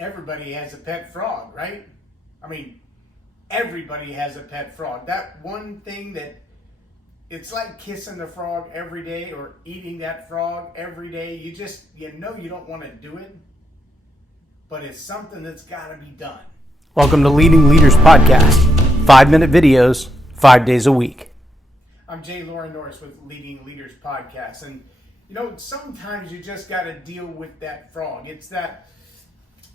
Everybody has a pet frog, right? I mean, everybody has a pet frog. That one thing that it's like kissing the frog every day or eating that frog every day. You know you don't want to do it, but it's something that's got to be done. Welcome to Leading Leaders Podcast. 5-minute videos, 5 days a week. I'm J Loren Norris with Leading Leaders Podcast. And, you know, sometimes you just got to deal with that frog. It's that,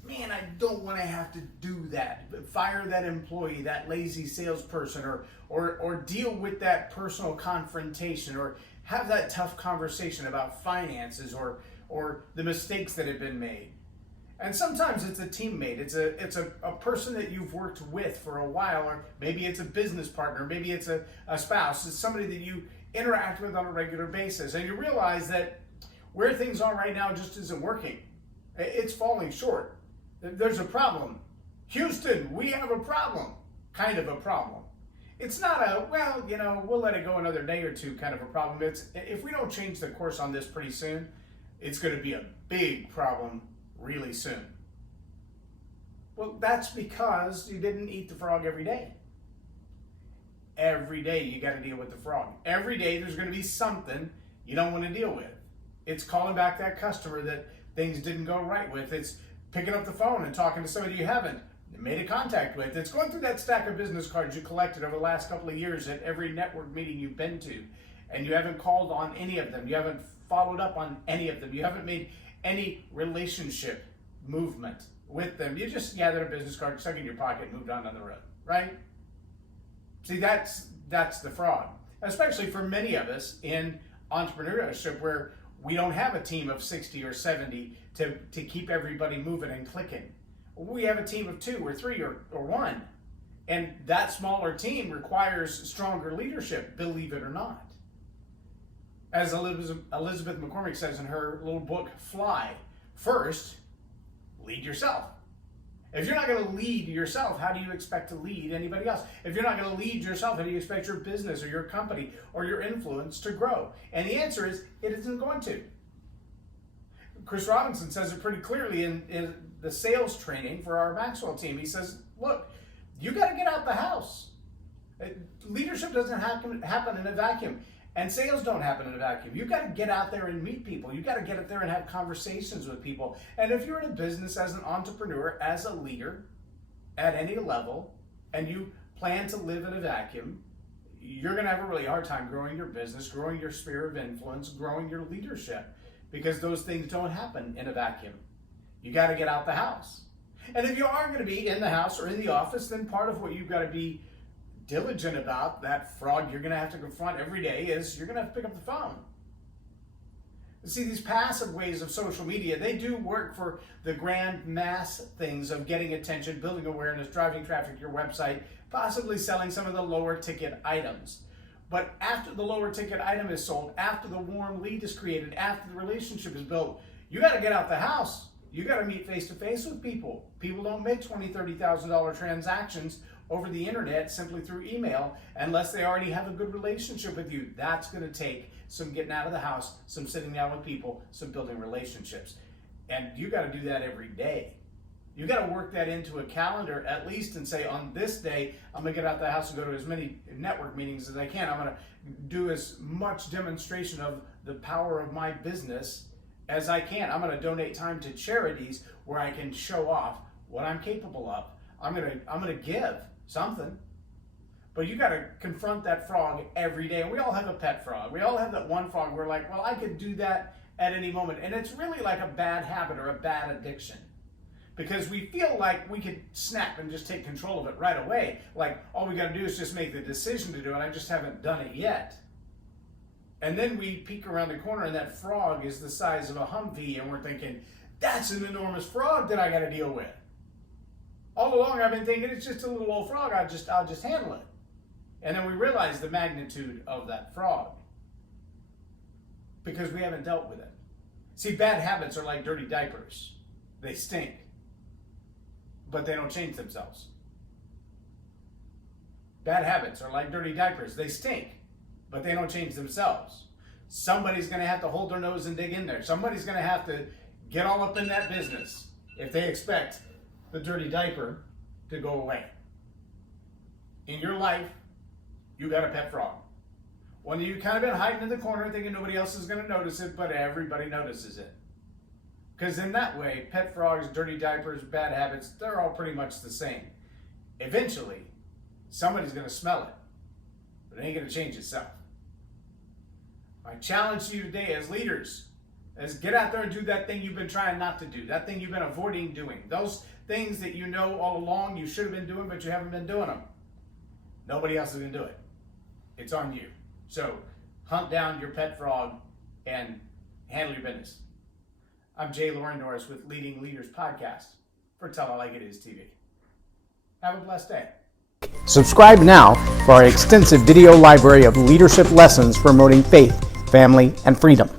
man, I don't want to have to do that. Fire that employee, that lazy salesperson, or deal with that personal confrontation, or have that tough conversation about finances or the mistakes that have been made. And sometimes it's a teammate. It's a person that you've worked with for a while, or maybe it's a business partner, maybe it's a spouse. It's somebody that you interact with on a regular basis, and you realize that where things are right now just isn't working. It's falling short. There's a problem. Houston, we have a problem. Kind of a problem. It's not a, well, you know, we'll let it go another day or two kind of a problem. It's, if we don't change the course on this pretty soon, it's going to be a big problem really soon. Well, that's because you didn't eat the frog every day. Every day you got to deal with the frog. Every day there's going to be something you don't want to deal with. It's calling back that customer that things didn't go right with. It's picking up the phone and talking to somebody you haven't made a contact with. It's going through that stack of business cards you collected over the last couple of years at every network meeting you've been to, and you haven't called on any of them. You haven't followed up on any of them. You haven't made any relationship movement with them. You just gathered a business card, stuck it in your pocket, and moved on down the road, right? See, that's the fraud, especially for many of us in entrepreneurship, where we don't have a team of 60 or 70 to keep everybody moving and clicking. We have a team of 2 or 3 or 1. And that smaller team requires stronger leadership, believe it or not. As Elizabeth McCormick says in her little book, Fly, first, lead yourself. If you're not going to lead yourself, how do you expect to lead anybody else? If you're not going to lead yourself, how do you expect your business or your company or your influence to grow? And the answer is, it isn't going to. Chris Robinson says it pretty clearly in the sales training for our Maxwell team. He says, look, you got to get out the house. Leadership doesn't happen in a vacuum. And sales don't happen in a vacuum. You've got to get out there and meet people. You've got to get out there and have conversations with people. And if you're in a business as an entrepreneur, as a leader, at any level, and you plan to live in a vacuum, you're going to have a really hard time growing your business, growing your sphere of influence, growing your leadership, because those things don't happen in a vacuum. You got to get out the house. And if you are going to be in the house or in the office, then part of what you've got to be diligent about, that frog you're going to have to confront every day, is you're going to have to pick up the phone. See, these passive ways of social media, they do work for the grand mass things of getting attention, building awareness, driving traffic to your website, possibly selling some of the lower ticket items. But after the lower ticket item is sold, after the warm lead is created, after the relationship is built, you got to get out the house. You got to meet face to face with people. People don't make $20,000, $30,000 transactions over the internet simply through email unless they already have a good relationship with you. That's going to take some getting out of the house, some sitting down with people, some building relationships. And you got to do that every day. You got to work that into a calendar at least and say, on this day, I'm going to get out the house and go to as many network meetings as I can. I'm going to do as much demonstration of the power of my business as I can. I'm going to donate time to charities where I can show off what I'm capable of. I'm going to give something. But you got to confront that frog every day. And we all have a pet frog. We all have that one frog where we're like, well, I could do that at any moment. And it's really like a bad habit or a bad addiction, because we feel like we could snap and just take control of it right away. Like, all we got to do is just make the decision to do it. I just haven't done it yet. And then we peek around the corner and that frog is the size of a Humvee, and we're thinking, that's an enormous frog that I got to deal with. All along I've been thinking it's just a little old frog, I'll just handle it. And then we realize the magnitude of that frog, because we haven't dealt with it. See, bad habits are like dirty diapers. They stink, but they don't change themselves. Bad habits are like dirty diapers. They stink, but they don't change themselves. Somebody's going to have to hold their nose and dig in there. Somebody's going to have to get all up in that business if they expect the dirty diaper to go away. In your life, you got a pet frog. One that you've kind of been hiding in the corner thinking nobody else is going to notice it, but everybody notices it. Because in that way, pet frogs, dirty diapers, bad habits, they're all pretty much the same. Eventually, somebody's going to smell it, but it ain't going to change itself. My challenge to you today as leaders is get out there and do that thing you've been trying not to do, that thing you've been avoiding doing, those things that you know all along you should have been doing, but you haven't been doing them. Nobody else is going to do it. It's on you. So hunt down your pet frog and handle your business. I'm J Loren Norris with Leading Leaders Podcast for Tell It Like It Is TV. Have a blessed day. Subscribe now for our extensive video library of leadership lessons promoting faith, family, and freedom.